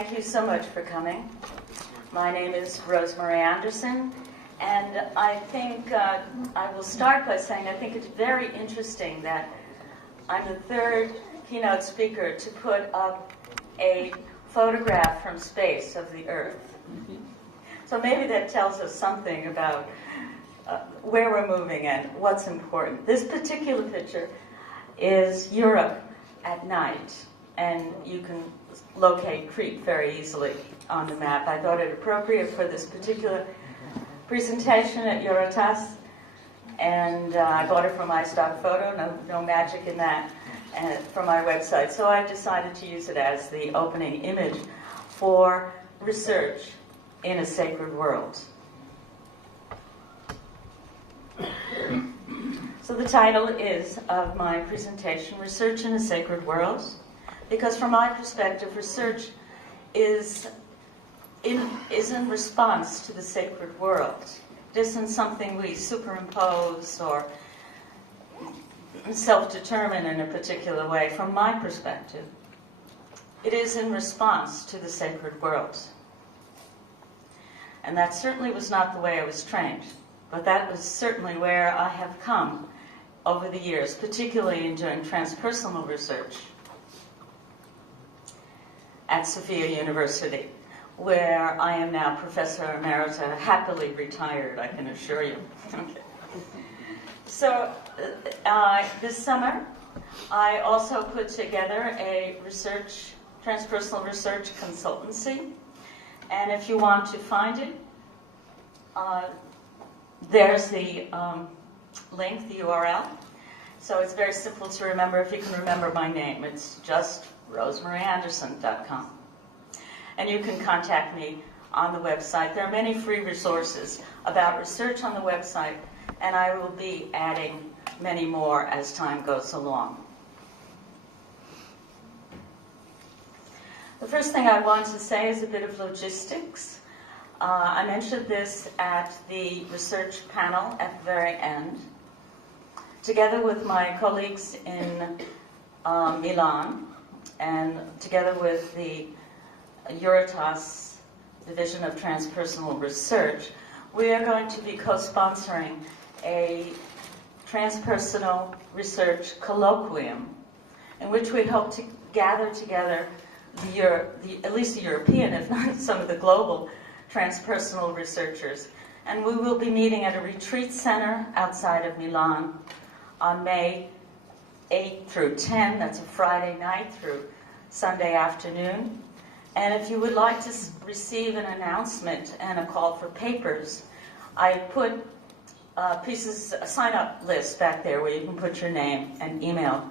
Thank you so much for coming. My name is Rosemarie Anderson, and I think I will start by saying I think it's very interesting that I'm the third keynote speaker to put up a photograph from space of the Earth. So maybe that tells us something about where we're moving and what's important. This particular picture is Europe at night, and you can locate Crete very easily on the map. I thought it appropriate for this particular presentation at EUROTAS, and I bought it from my stock photo, no magic in that, and from my website. So I decided to use it as the opening image for research in a sacred world. So the title is of my presentation, Research in a Sacred World, because from my perspective, research is in response to the sacred world. It isn't something we superimpose or self-determine in a particular way. From my perspective, it is in response to the sacred world. And that certainly was not the way I was trained, but that was certainly where I have come over the years, particularly in doing transpersonal research at Sophia University, where I am now Professor Emerita, happily retired, I can assure you. Okay. So this summer, I also put together a transpersonal research consultancy, and if you want to find it, there's the link, the URL. So it's very simple to remember if you can remember my name. It's just rosemarieanderson.com. And you can contact me on the website. There are many free resources about research on the website, and I will be adding many more as time goes along. The first thing I want to say is a bit of logistics. I mentioned this at the research panel at the very end. Together with my colleagues in Milan, and together with the EUROTAS Division of Transpersonal Research, we are going to be co-sponsoring a transpersonal research colloquium in which we hope to gather together at least the European, if not some of the global transpersonal researchers. And we will be meeting at a retreat center outside of Milan on May 8 through 10. That's a Friday night through Sunday afternoon. And if you would like to receive an announcement and a call for papers, I put a sign-up list back there where you can put your name and email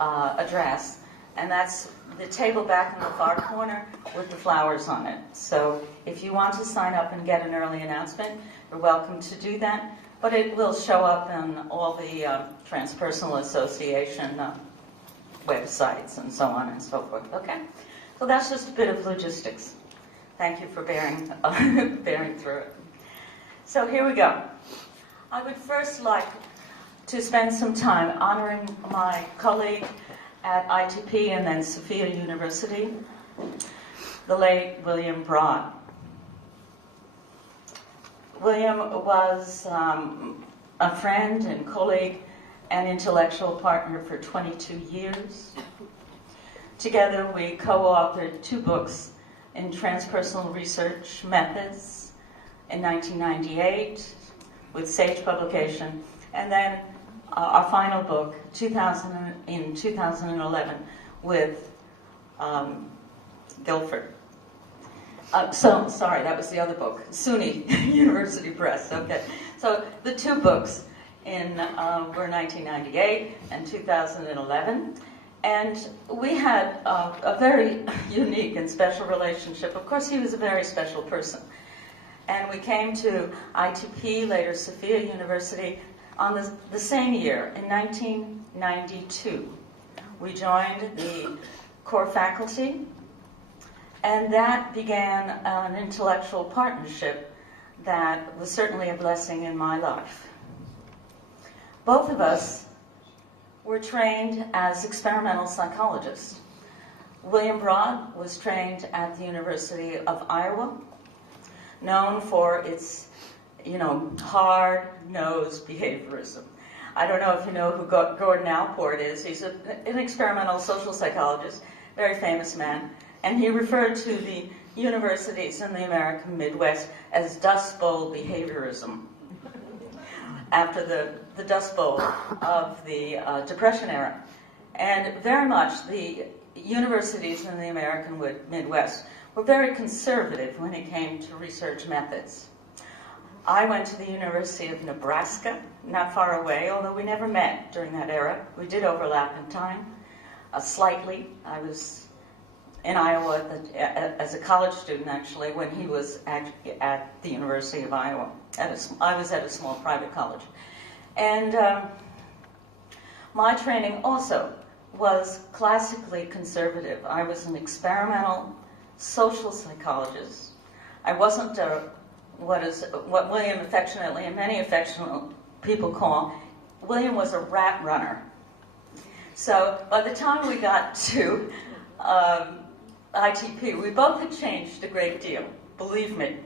address. And that's the table back in the far corner with the flowers on it. So if you want to sign up and get an early announcement, you're welcome to do that. But it will show up on all the Transpersonal Association websites and so on and so forth. Okay? So that's just a bit of logistics. Thank you for bearing through it. So here we go. I would first like to spend some time honoring my colleague at ITP and then Sophia University, the late William Broad. William was a friend and colleague and intellectual partner for 22 years. Together we co-authored 2 books in transpersonal research methods in 1998 with Sage Publication, and then our final book in 2011 with Guilford. Sorry, that was the other book, SUNY University Press. Okay, so the 2 books were 1998 and 2011, and we had a very unique and special relationship. Of course, he was a very special person, and we came to ITP, later Sophia University, on the same year, in 1992. We joined the core faculty, and that began an intellectual partnership that was certainly a blessing in my life. Both of us were trained as experimental psychologists. William Broad was trained at the University of Iowa, known for its, hard-nosed behaviorism. I don't know if you know who Gordon Allport is. He's an experimental social psychologist, very famous man, and he referred to the universities in the American Midwest as Dust Bowl behaviorism, after the Dust Bowl of the Depression era. And very much the universities in the American Midwest were very conservative when it came to research methods. I went to the University of Nebraska, not far away, although we never met during that era. We did overlap in time, slightly. I was in Iowa as a college student, actually, when he was at the University of Iowa. I was at a small private college. And my training also was classically conservative. I was an experimental social psychologist. I wasn't what William affectionately, and many affectionate people call, William was a rat runner. So by the time we got to ITP, we both had changed a great deal, believe me,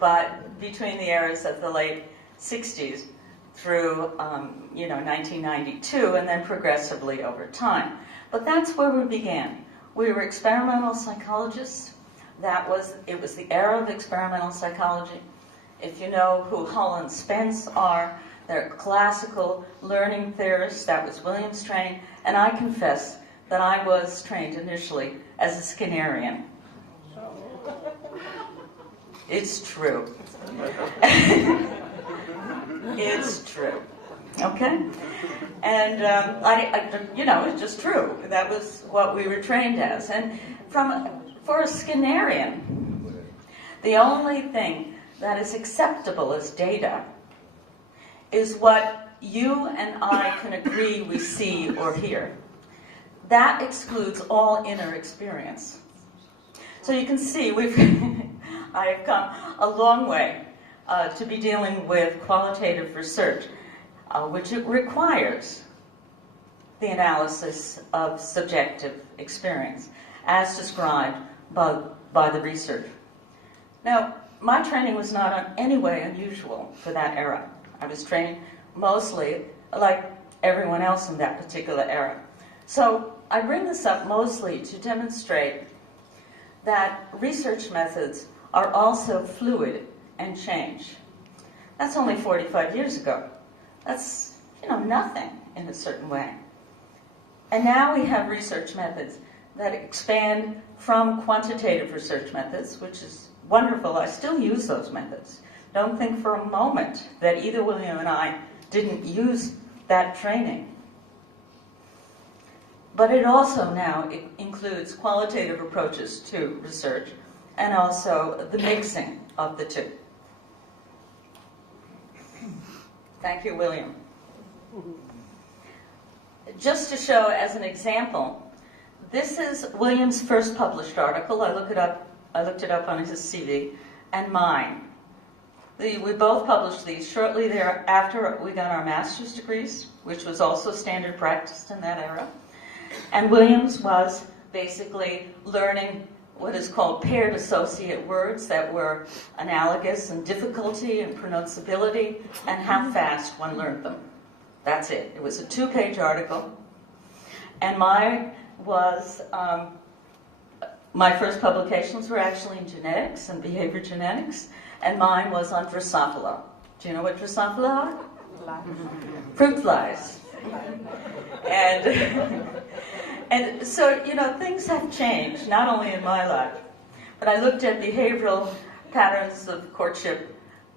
but between the eras of the late 60s through 1992, and then progressively over time. But that's where we began. We were experimental psychologists. It was the era of experimental psychology. If you know who Hull and Spence are, they're classical learning theorists. That was William's train. And I confess that I was trained initially as a Skinnerian. It's true. It's true. Okay? And, it's just true. That was what we were trained as. And for a Skinnerian, the only thing that is acceptable as data is what you and I can agree we see or hear. That excludes all inner experience. So you can see I've come a long way to be dealing with qualitative research, which it requires the analysis of subjective experience, as described by the research. Now, my training was not in any way unusual for that era. I was trained mostly like everyone else in that particular era. So I bring this up mostly to demonstrate that research methods are also fluid and change. That's only 45 years ago. That's, nothing in a certain way. And now we have research methods that expand from quantitative research methods, which is wonderful. I still use those methods. Don't think for a moment that either William and I didn't use that training. But it also now includes qualitative approaches to research and also the mixing of the two. Thank you, William. Just to show as an example, this is William's first published article. I looked it up on his CV, and mine. We both published these shortly thereafter we got our master's degrees, which was also standard practice in that era. And William's was basically learning what is called paired associate words that were analogous in difficulty and pronounceability and how fast one learned them. That's it. It was a 2-page article. And mine was, my first publications were actually in genetics and behavior genetics, and mine was on Drosophila. Do you know what Drosophila are? Fruit flies. And so, things have changed, not only in my life, but I looked at behavioral patterns of courtship,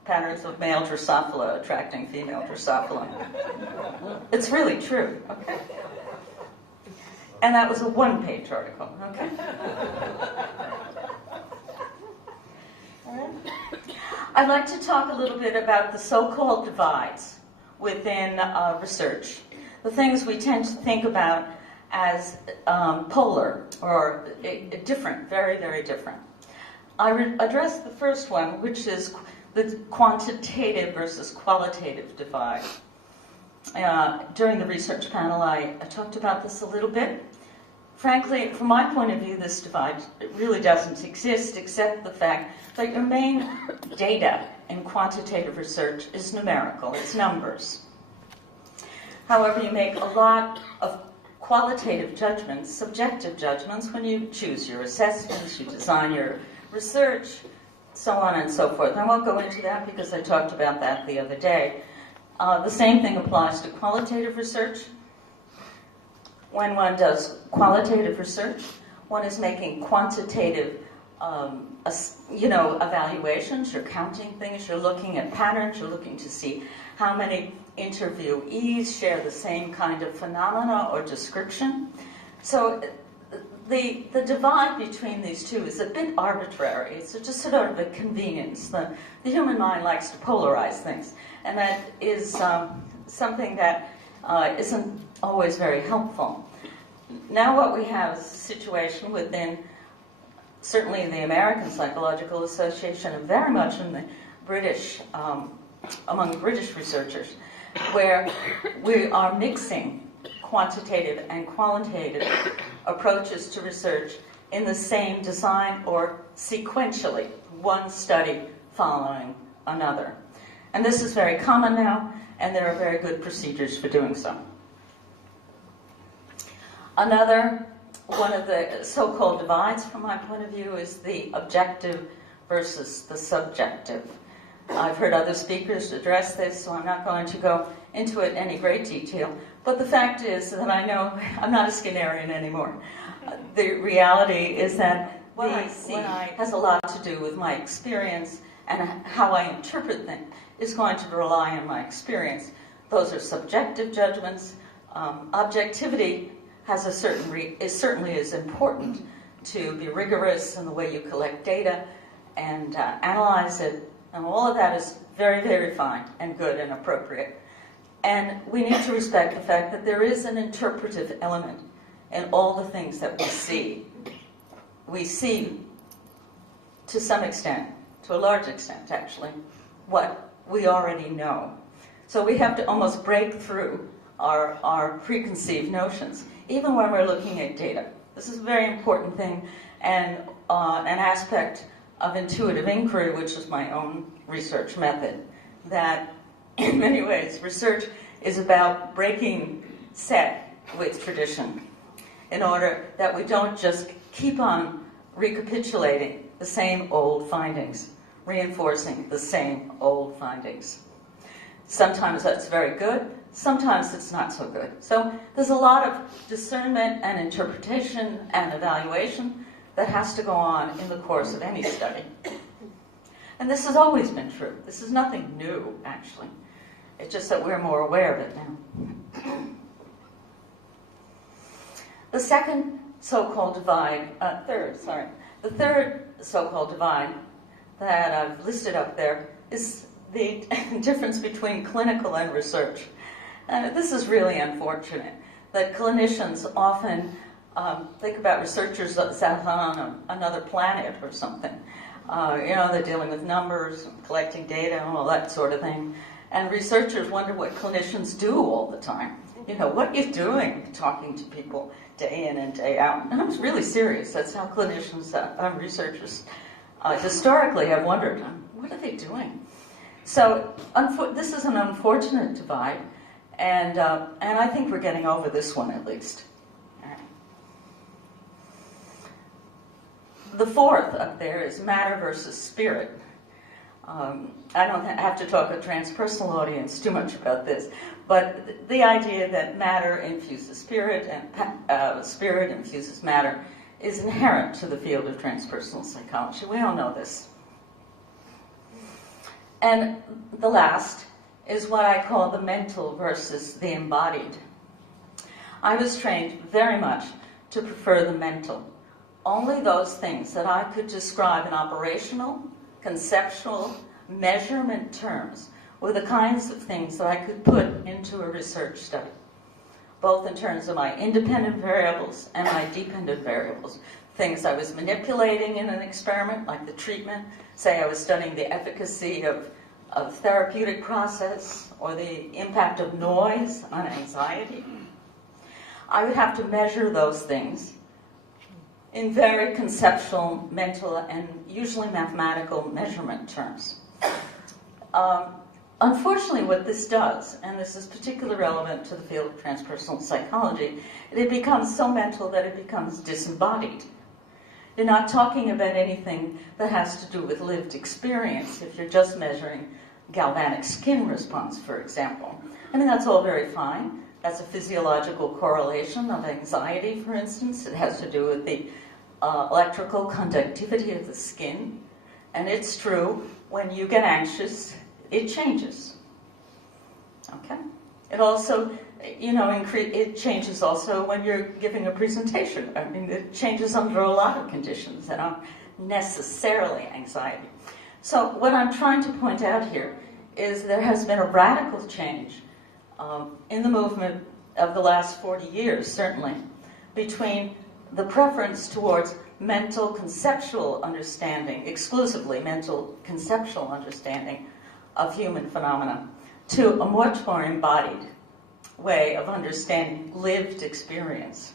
patterns of male Drosophila attracting female Drosophila. It's really true, okay? And that was a 1-page article, okay? All right. I'd like to talk a little bit about the so-called divides within research, the things we tend to think about as polar or different, very, very different. I addressed the first one, which is the quantitative versus qualitative divide. During the research panel, I talked about this a little bit. frankly, from my point of view, this divide really doesn't exist, except the fact that your main data in quantitative research is numerical, it's numbers. However, you make a lot of qualitative judgments, subjective judgments, when you choose your assessments, you design your research, so on and so forth. I won't go into that because I talked about that the other day. The same thing applies to qualitative research. When one does qualitative research, one is making quantitative evaluations. You're counting things, you're looking at patterns, you're looking to see how many interviewees share the same kind of phenomena or description. So the divide between these two is a bit arbitrary. It's just sort of a convenience. The human mind likes to polarize things, and that is something that isn't always very helpful. Now what we have is a situation within, certainly the American Psychological Association, and very much in the British, among British researchers, where we are mixing quantitative and qualitative approaches to research in the same design or sequentially, one study following another. And this is very common now, and there are very good procedures for doing so. Another one of the so-called divides, from my point of view, is the objective versus the subjective. I've heard other speakers address this, so I'm not going to go into it in any great detail. But the fact is that I know I'm not a Skinnerian anymore. The reality is that what I see has a lot to do with my experience, and how I interpret things is going to rely on my experience. Those are subjective judgments. Objectivity has a certainly is important to be rigorous in the way you collect data and analyze it, and all of that is very, very fine and good and appropriate. And we need to respect the fact that there is an interpretive element in all the things that we see. We see, to some extent, to a large extent actually, what we already know. So we have to almost break through our preconceived notions, even when we're looking at data. This is a very important thing, and an aspect of intuitive inquiry, which is my own research method, that in many ways research is about breaking set with tradition in order that we don't just keep on recapitulating the same old findings, reinforcing the same old findings. Sometimes that's very good, sometimes it's not so good. So there's a lot of discernment and interpretation and evaluation that has to go on in the course of any study. And this has always been true. This is nothing new, actually. It's just that we're more aware of it now. The second so-called divide, the third so-called divide that I've listed up there is the difference between clinical and research. And this is really unfortunate, that clinicians often think about researchers as on another planet or something. They're dealing with numbers, and collecting data, and all that sort of thing. And researchers wonder what clinicians do all the time. What are you doing talking to people day in and day out? And I'm really serious. That's how clinicians, researchers, historically have wondered, what are they doing? So this is an unfortunate divide, and I think we're getting over this one at least. The fourth up there is matter versus spirit. I don't have to talk to a transpersonal audience too much about this, but the idea that matter infuses spirit and spirit infuses matter is inherent to the field of transpersonal psychology. We all know this. And the last is what I call the mental versus the embodied. I was trained very much to prefer the mental. Only those things that I could describe in operational, conceptual, measurement terms were the kinds of things that I could put into a research study, both in terms of my independent variables and my dependent variables. Things I was manipulating in an experiment, like the treatment. Say I was studying the efficacy of therapeutic process or the impact of noise on anxiety. I would have to measure those things in very conceptual, mental, and usually mathematical measurement terms. Unfortunately, what this does, and this is particularly relevant to the field of transpersonal psychology, it becomes so mental that it becomes disembodied. You're not talking about anything that has to do with lived experience if you're just measuring galvanic skin response, for example. I mean, that's all very fine. That's a physiological correlation of anxiety, for instance. It has to do with the electrical conductivity of the skin. And it's true, when you get anxious, it changes. Okay? It also, it changes also when you're giving a presentation. I mean, it changes under a lot of conditions that aren't necessarily anxiety. So what I'm trying to point out here is there has been a radical change in the movement of the last 40 years, certainly, between the preference towards mental conceptual understanding, exclusively mental conceptual understanding of human phenomena, to a much more embodied way of understanding lived experience.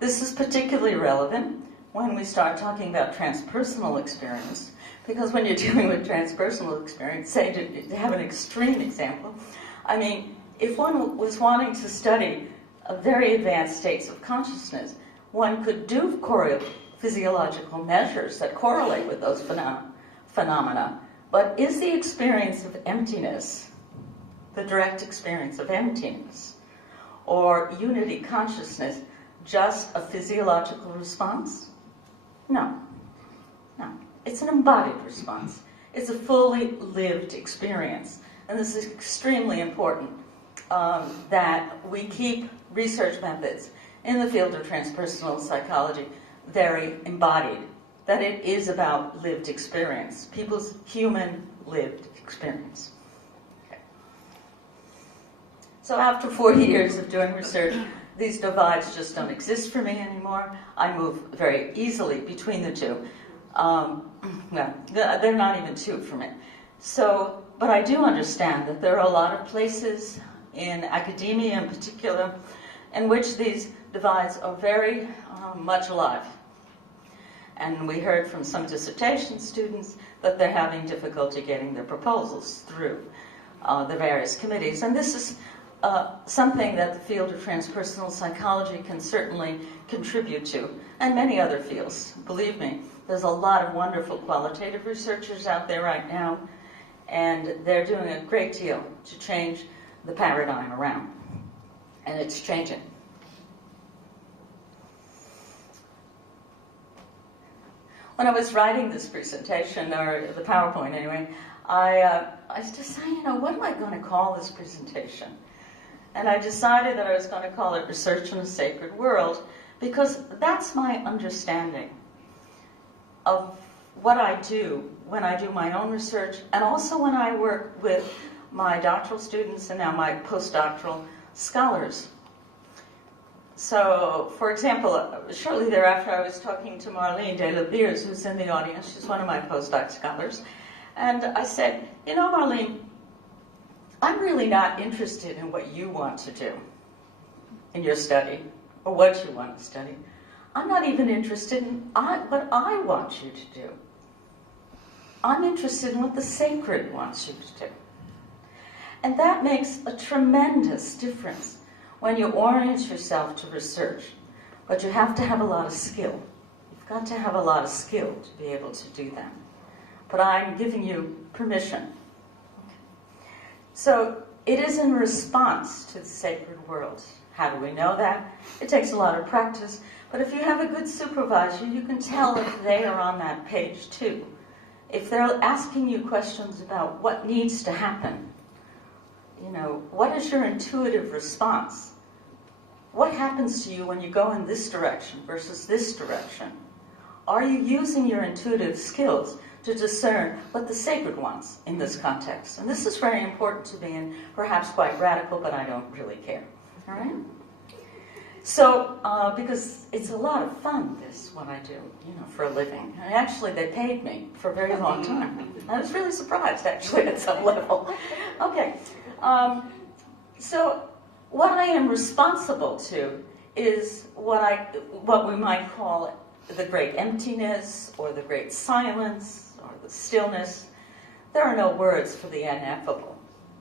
This is particularly relevant when we start talking about transpersonal experience, because when you're dealing with transpersonal experience, say to have an extreme example, I mean, if one was wanting to study very advanced states of consciousness, one could do physiological measures that correlate with those phenomena. But is the experience of emptiness, the direct experience of emptiness, or unity consciousness, just a physiological response? No. No. It's an embodied response. It's a fully lived experience. And this is extremely important, that we keep research methods in the field of transpersonal psychology very embodied, that it is about lived experience, people's human lived experience. Okay. So after 40 years of doing research, these divides just don't exist for me anymore. I move very easily between the two. No, they're not even two for me. So, but I do understand that there are a lot of places in academia in particular in which these divides are very much alive. And we heard from some dissertation students that they're having difficulty getting their proposals through the various committees. And this is something that the field of transpersonal psychology can certainly contribute to, and many other fields. Believe me, there's a lot of wonderful qualitative researchers out there right now, and they're doing a great deal to change the paradigm around. And it's changing. When I was writing this presentation, or the PowerPoint anyway, I was just saying, what am I going to call this presentation? And I decided that I was going to call it Research in a Sacred World, because that's my understanding of what I do when I do my own research, and also when I work with my doctoral students and now my postdoctoral scholars. So, for example, shortly thereafter I was talking to Marlene de la Beers, who's in the audience. She's one of my postdoc scholars. And I said, Marlene, I'm really not interested in what you want to do in your study, or what you want to study. I'm not even interested in what I want you to do. I'm interested in what the sacred wants you to do. And that makes a tremendous difference when you orient yourself to research. But you have to have a lot of skill. You've got to have a lot of skill to be able to do that. But I'm giving you permission. So it is in response to the sacred world. How do we know that? It takes a lot of practice. But if you have a good supervisor, you can tell if they are on that page too. If they're asking you questions about what needs to happen, what is your intuitive response? What happens to you when you go in this direction versus this direction? Are you using your intuitive skills to discern what the sacred wants in this context? And this is very important to me, and perhaps quite radical, but I don't really care. All right? So, because it's a lot of fun, what I do, for a living. And actually, they paid me for a very long time. I was really surprised, actually, at some level. Okay. So, what I am responsible to is what we might call the great emptiness, or the great silence, or the stillness. There are no words for the ineffable.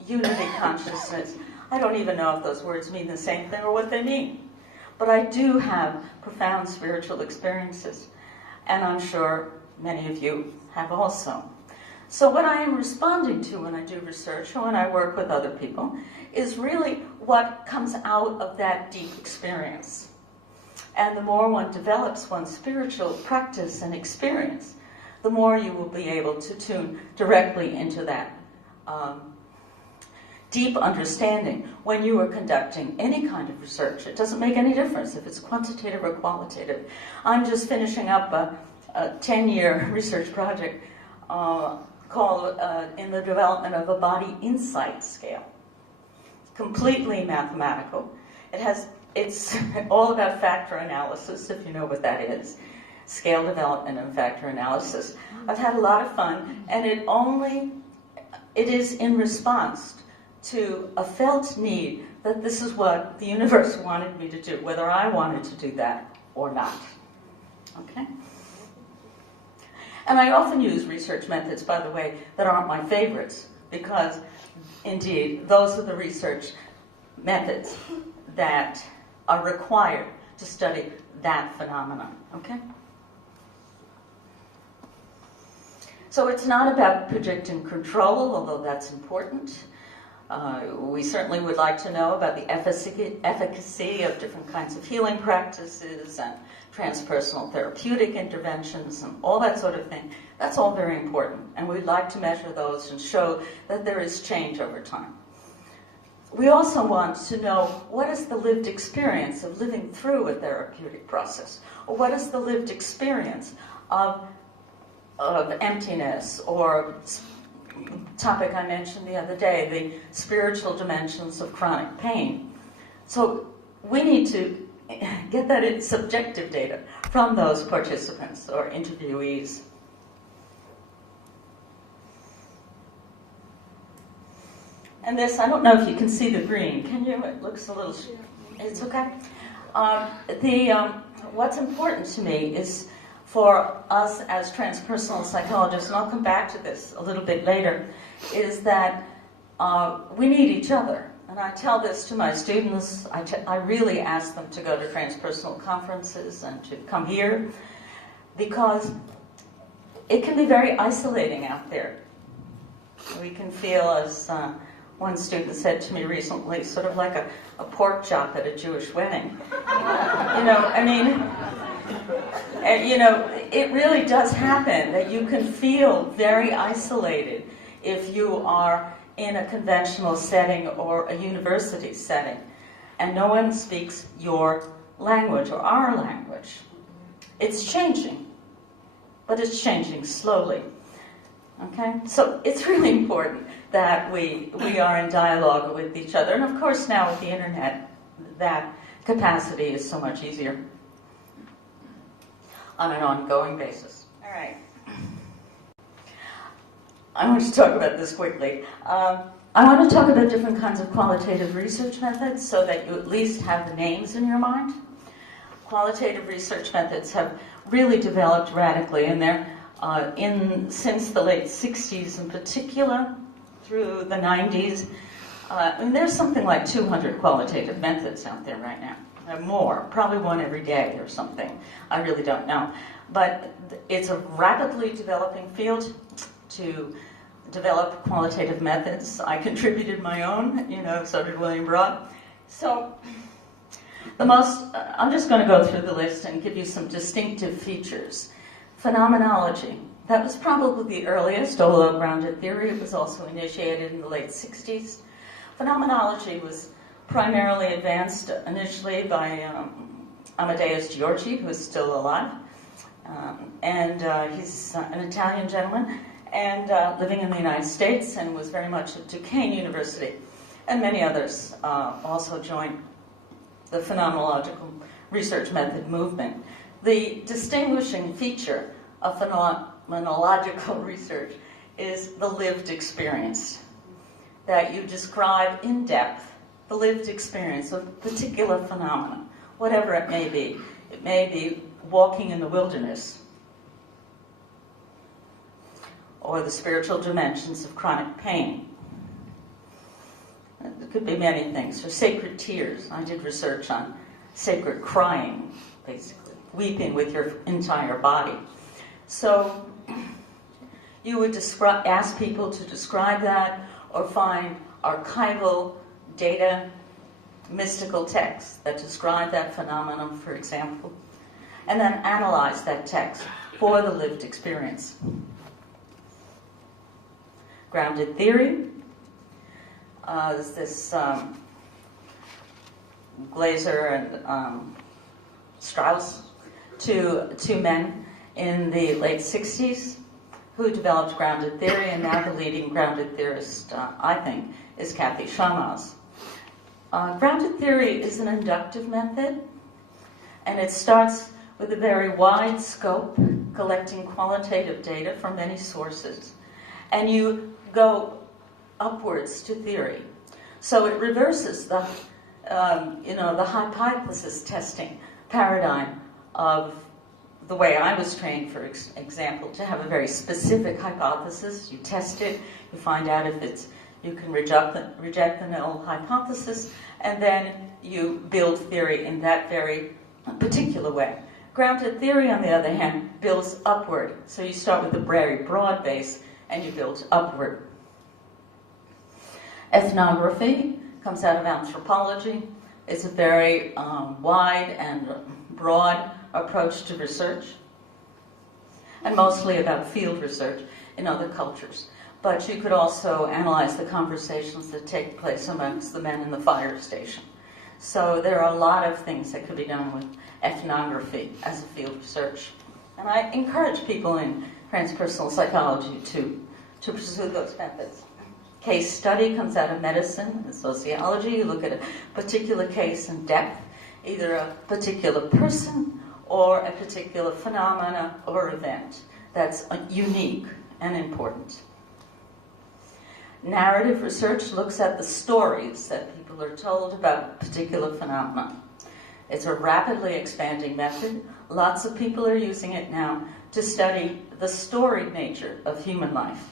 Unity consciousness. I don't even know if those words mean the same thing or what they mean. But I do have profound spiritual experiences, and I'm sure many of you have also. So what I am responding to when I do research or when I work with other people is really what comes out of that deep experience. And the more one develops one's spiritual practice and experience, the more you will be able to tune directly into that deep understanding when you are conducting any kind of research. It doesn't make any difference if it's quantitative or qualitative. I'm just finishing up a 10-year research project called in the development of a body insight scale. Completely mathematical. It's all about factor analysis, if you know what that is. Scale development and factor analysis. I've had a lot of fun, and it is in response to a felt need that this is what the universe wanted me to do, whether I wanted to do that or not. Okay? And I often use research methods, by the way, that aren't my favorites, because, indeed, those are the research methods that are required to study that phenomenon. Okay? So it's not about predicting control, although that's important. We certainly would like to know about the efficacy of different kinds of healing practices and transpersonal therapeutic interventions and all that sort of thing. That's all very important, and we'd like to measure those and show that there is change over time. We also want to know what is the lived experience of living through a therapeutic process, or what is the lived experience of emptiness, or topic I mentioned the other day, the spiritual dimensions of chronic pain. So we need to get that in subjective data from those participants or interviewees. And this, I don't know if you can see the green. Can you? It looks a little, it's okay. What's important to me is for us as transpersonal psychologists, and I'll come back to this a little bit later, is that we need each other. And I tell this to my students. I really ask them to go to transpersonal conferences and to come here, because it can be very isolating out there. We can feel, as one student said to me recently, sort of like a pork chop at a Jewish wedding. It really does happen that you can feel very isolated if you are in a conventional setting or a university setting, and no one speaks your language or our language. It's changing, but it's changing slowly. Okay? So it's really important that we are in dialogue with each other. And of course now with the internet, that capacity is so much easier on an ongoing basis. All right. I want to talk about this quickly. I want to talk about different kinds of qualitative research methods so that you at least have the names in your mind. Qualitative research methods have really developed radically, and they're since the late 60s in particular, through the 90s. There's something like 200 qualitative methods out there right now. More, probably one every day or something. I really don't know. But it's a rapidly developing field to develop qualitative methods. I contributed my own, so did William Broad. So I'm just going to go through the list and give you some distinctive features. Phenomenology. That was probably the earliest, although grounded theory was also initiated in the late 60s. Phenomenology was primarily advanced initially by Amadeus Giorgi, who is still alive. He's an Italian gentleman and living in the United States, and was very much at Duquesne University. And many others also joined the phenomenological research method movement. The distinguishing feature of phenomenological research is the lived experience, that you describe in depth the lived experience of a particular phenomenon, whatever it may be. It may be walking in the wilderness, or the spiritual dimensions of chronic pain. It could be many things. Or sacred tears. I did research on sacred crying, basically, weeping with your entire body. So you would ask people to describe that, or find archival data, mystical texts that describe that phenomenon, for example, and then analyze that text for the lived experience. Grounded theory is this Glaser and Strauss, two men in the late 60s who developed grounded theory, and now the leading grounded theorist, I think, is Kathy Shammas. Grounded theory is an inductive method, and it starts with a very wide scope, collecting qualitative data from many sources, and you go upwards to theory. So it reverses the hypothesis testing paradigm of the way I was trained, for example, to have a very specific hypothesis. You test it, you find out if you can reject the null hypothesis, and then you build theory in that very particular way. Grounded theory, on the other hand, builds upward. So you start with a very broad base, and you build upward. Ethnography comes out of anthropology. It's a very wide and broad approach to research, and mostly about field research in other cultures. But you could also analyze the conversations that take place amongst the men in the fire station. So there are a lot of things that could be done with ethnography as a field research. And I encourage people in transpersonal psychology to pursue those methods. Case study comes out of medicine and sociology. You look at a particular case in depth, either a particular person or a particular phenomena or event that's unique and important. Narrative research looks at the stories that people are told about a particular phenomenon. It's a rapidly expanding method. Lots of people are using it now to study the storied nature of human life.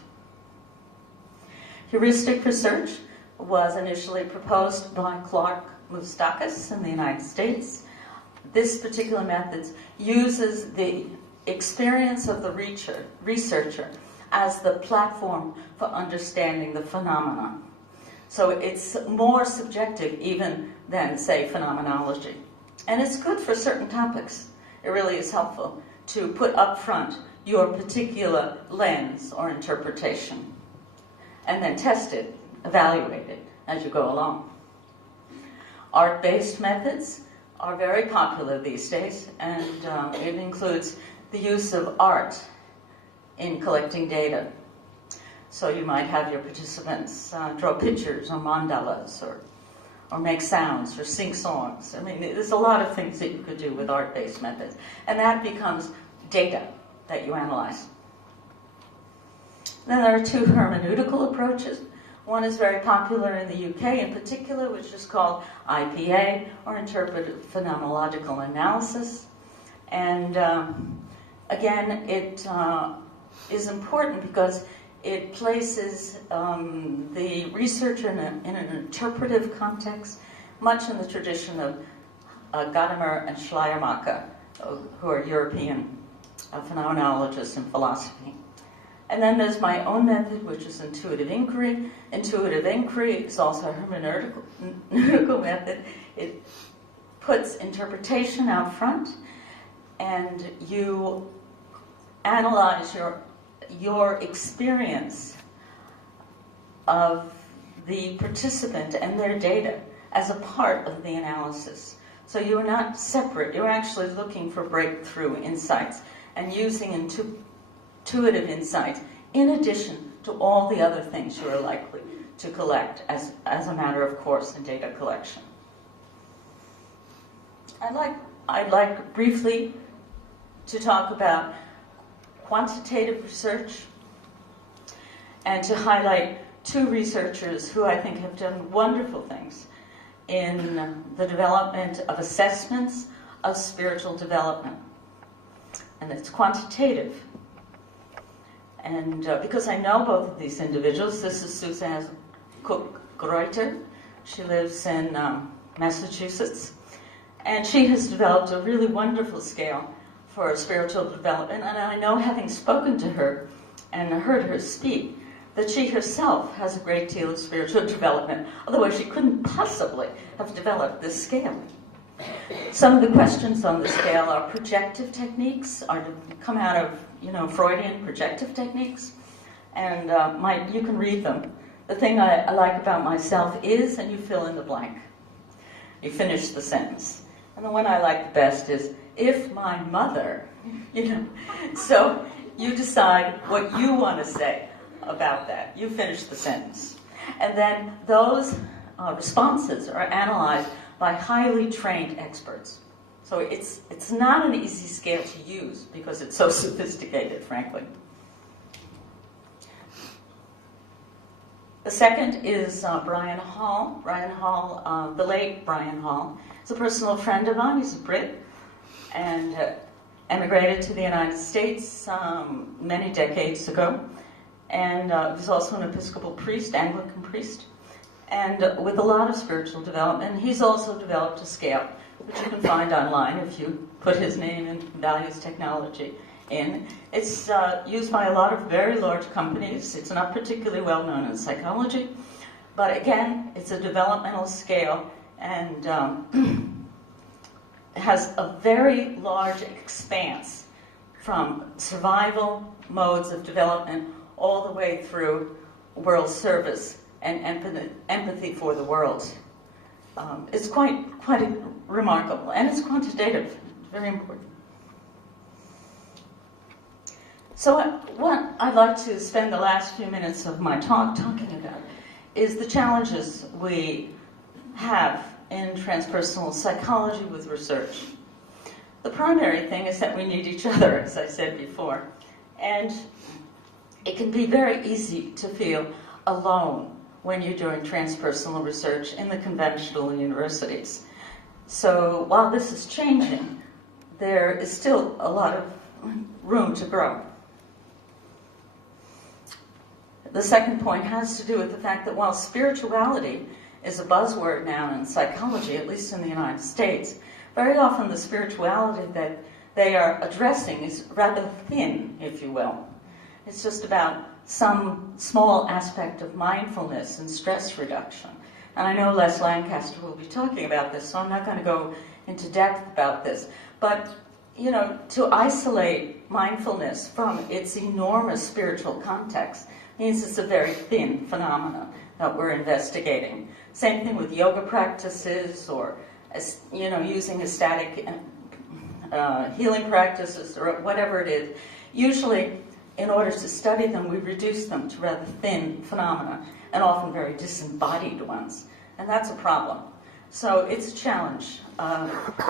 Heuristic research was initially proposed by Clark Moustakis in the United States. This particular method uses the experience of the researcher as the platform for understanding the phenomenon. So it's more subjective even than, say, phenomenology. And it's good for certain topics. It really is helpful to put up front your particular lens or interpretation, and then test it, evaluate it as you go along. Art-based methods are very popular these days, and it includes the use of art in collecting data. So you might have your participants draw pictures or mandalas, or make sounds or sing songs. I mean, there's a lot of things that you could do with art-based methods, and that becomes data that you analyze. Then there are two hermeneutical approaches. One is very popular in the UK in particular, which is called IPA, or Interpretive Phenomenological Analysis. And again, it is important because it places the researcher in an interpretive context, much in the tradition of Gadamer and Schleiermacher, who are European phenomenologists in philosophy. And then there's my own method, which is intuitive inquiry. Intuitive inquiry is also a hermeneutical method. It puts interpretation out front, and you analyze your experience of the participant and their data as a part of the analysis. So you're not separate. You're actually looking for breakthrough insights and using intuitive insights in addition to all the other things you are likely to collect as a matter of course in data collection. I'd like briefly to talk about quantitative research and to highlight two researchers who I think have done wonderful things in the development of assessments of spiritual development. and it's quantitative. And because I know both of these individuals, this is Suzanne Cook-Greuter. She lives in Massachusetts, and she has developed a really wonderful scale for spiritual development. And I know, having spoken to her and heard her speak, that she herself has a great deal of spiritual development, otherwise she couldn't possibly have developed this scale. Some of the questions on the scale are projective techniques, come out of Freudian projective techniques, and you can read them. The thing I like about myself is, and you fill in the blank. You finish the sentence. And the one I like the best is, if my mother, So you decide what you want to say about that. You finish the sentence. And then those responses are analyzed by highly trained experts. So it's not an easy scale to use because it's so sophisticated, frankly. The second is Brian Hall. Brian Hall, the late Brian Hall, is a personal friend of mine. He's a Brit and emigrated to the United States many decades ago. And he's also an Episcopal priest, Anglican priest, and with a lot of spiritual development. He's also developed a scale, which you can find online if you put his name and values technology in. It's used by a lot of very large companies. It's not particularly well known in psychology, but again, it's a developmental scale and has a very large expanse from survival modes of development all the way through world service and empathy for the world. It's quite remarkable, and it's quantitative, very important. So what I'd like to spend the last few minutes of my talk talking about is the challenges we have in transpersonal psychology with research. The primary thing is that we need each other, as I said before, and it can be very easy to feel alone when you're doing transpersonal research in the conventional universities. So while this is changing, there is still a lot of room to grow. The second point has to do with the fact that while spirituality is a buzzword now in psychology, at least in the United States, very often the spirituality that they are addressing is rather thin, if you will. It's just about some small aspect of mindfulness and stress reduction. And I know Les Lancaster will be talking about this, so I'm not going to go into depth about this. But, to isolate mindfulness from its enormous spiritual context means it's a very thin phenomenon that we're investigating. Same thing with yoga practices or, using ecstatic healing practices or whatever it is. Usually, in order to study them, we reduce them to rather thin phenomena and often very disembodied ones. And that's a problem. So it's a challenge.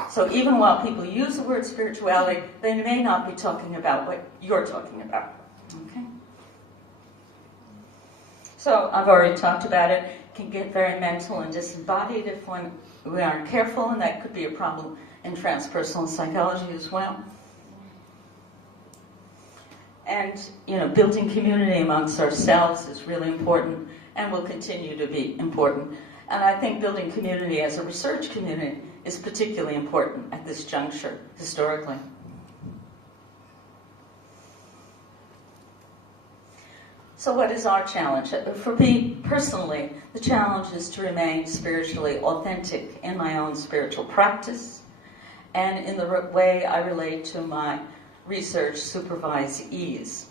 So even while people use the word spirituality, they may not be talking about what you're talking about. Okay? So I've already talked about it. It can get very mental and disembodied if we aren't careful, and that could be a problem in transpersonal psychology as well. And, building community amongst ourselves is really important and will continue to be important. And I think building community as a research community is particularly important at this juncture, historically. So what is our challenge? For me, personally, the challenge is to remain spiritually authentic in my own spiritual practice and in the way I relate to my research supervisees.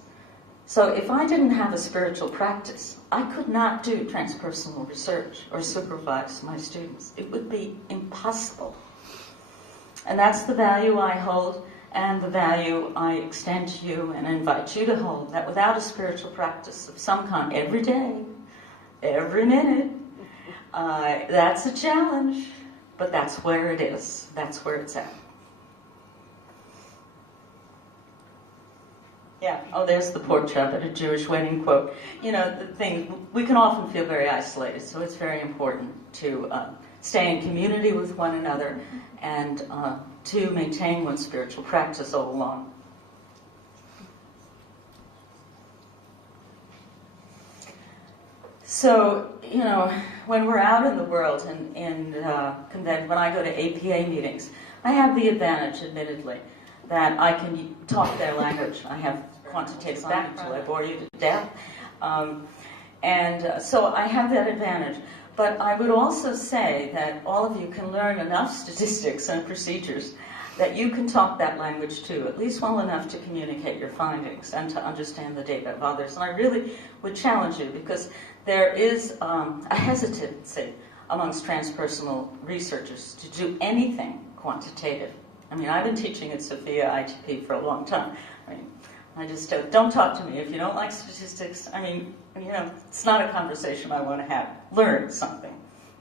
So if I didn't have a spiritual practice, I could not do transpersonal research or supervise my students. It would be impossible. And that's the value I hold and the value I extend to you and invite you to hold, that without a spiritual practice of some kind every day, every minute, that's a challenge, but that's where it is. That's where it's at. Yeah, there's the pork chop at a Jewish wedding quote. The thing, we can often feel very isolated, so it's very important to stay in community with one another and to maintain one's spiritual practice all along. So, you know, when we're out in the world when I go to APA meetings, I have the advantage, admittedly, that I can talk their language. I have quantitative background, I bore you to death. So I have that advantage. But I would also say that all of you can learn enough statistics and procedures that you can talk that language too, at least well enough to communicate your findings and to understand the data of others. And I really would challenge you, because there is a hesitancy amongst transpersonal researchers to do anything quantitative. I mean, I've been teaching at Sophia ITP for a long time. I mean, I just don't talk to me if you don't like statistics. I mean, you know, it's not a conversation I want to have. Learn something.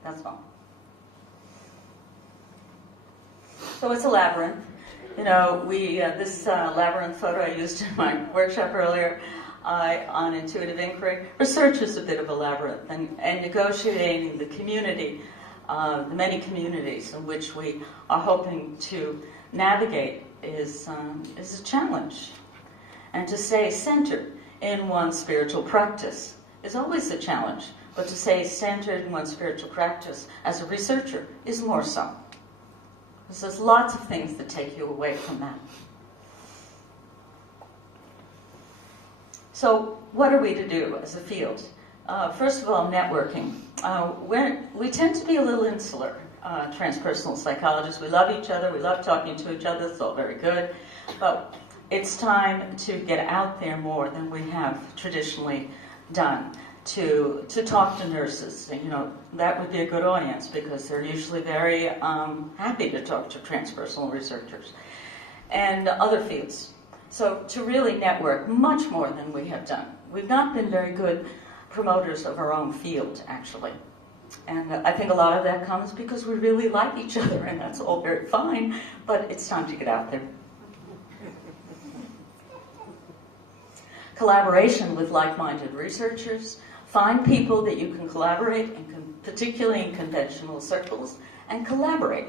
That's all. So it's a labyrinth. You know, this labyrinth photo I used in my workshop earlier on intuitive inquiry. Research is a bit of a labyrinth, and negotiating the community, the many communities in which we are hoping to navigate is a challenge. And to stay centered in one's spiritual practice is always a challenge, but to stay centered in one's spiritual practice as a researcher is more so. Because there's lots of things that take you away from that. So what are we to do as a field? First of all, networking. We tend to be a little insular, transpersonal psychologists. We love each other, we love talking to each other, it's all very good. But it's time to get out there more than we have traditionally done, to talk to nurses. You know, that would be a good audience, because they're usually very happy to talk to transpersonal researchers, and other fields. So to really network much more than we have done. We've not been very good promoters of our own field, actually. And I think a lot of that comes because we really like each other, and that's all very fine, but it's time to get out there. Collaboration with like-minded researchers. Find people that you can collaborate, particularly in conventional circles, and collaborate.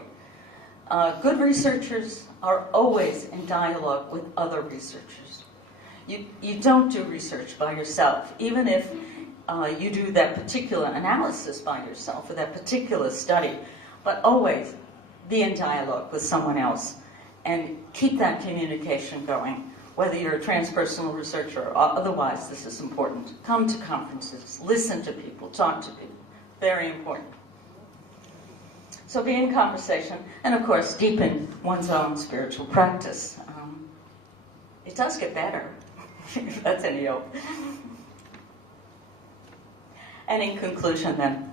Good researchers are always in dialogue with other researchers. You don't do research by yourself, even if you do that particular analysis by yourself or that particular study, but always be in dialogue with someone else and keep that communication going. Whether you're a transpersonal researcher or otherwise, this is important. Come to conferences, listen to people, talk to people. Very important. So be in conversation, and of course, deepen one's own spiritual practice. It does get better, if that's any hope. And in conclusion then,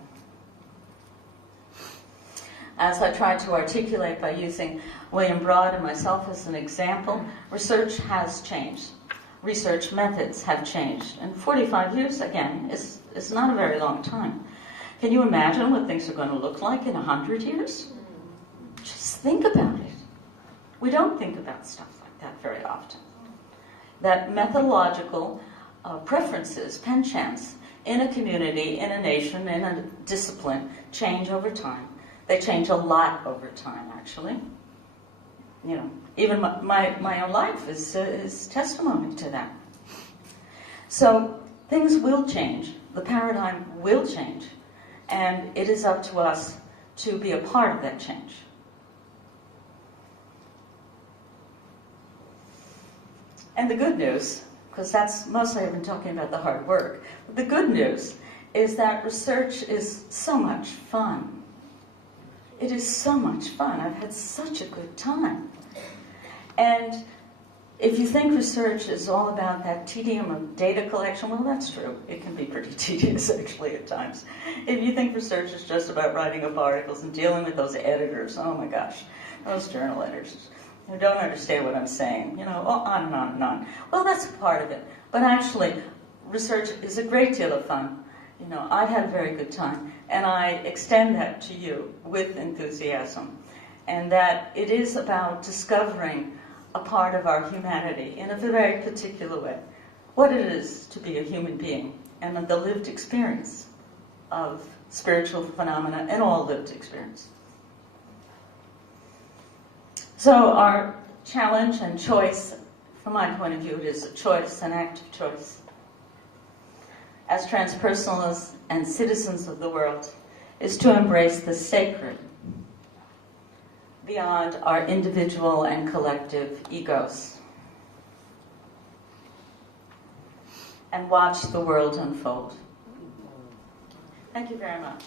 as I tried to articulate by using William Broad and myself as an example, research has changed. Research methods have changed. And 45 years, again, is not a very long time. Can you imagine what things are going to look like in 100 years? Just think about it. We don't think about stuff like that very often. That methodological preferences, penchants, in a community, in a nation, in a discipline, change over time. They change a lot over time, actually. You know, even my own life is testimony to that. So things will change. The paradigm will change. And it is up to us to be a part of that change. And the good news, because that's mostly I've been talking about the hard work, but the good news is that research is so much fun. It is so much fun. I've had such a good time. And if you think research is all about that tedium of data collection, well, that's true. It can be pretty tedious, actually, at times. If you think research is just about writing up articles and dealing with those editors, oh my gosh, those journal editors who don't understand what I'm saying, you know, on and on and on. Well, that's part of it. But actually, research is a great deal of fun. You know, I've had a very good time, and I extend that to you with enthusiasm. And that it is about discovering a part of our humanity in a very particular way. What it is to be a human being, and the lived experience of spiritual phenomena and all lived experience. So our challenge and choice, from my point of view, it is a choice, an active choice. as transpersonalists and citizens of the world is to embrace the sacred beyond our individual and collective egos and watch the world unfold. Thank you very much.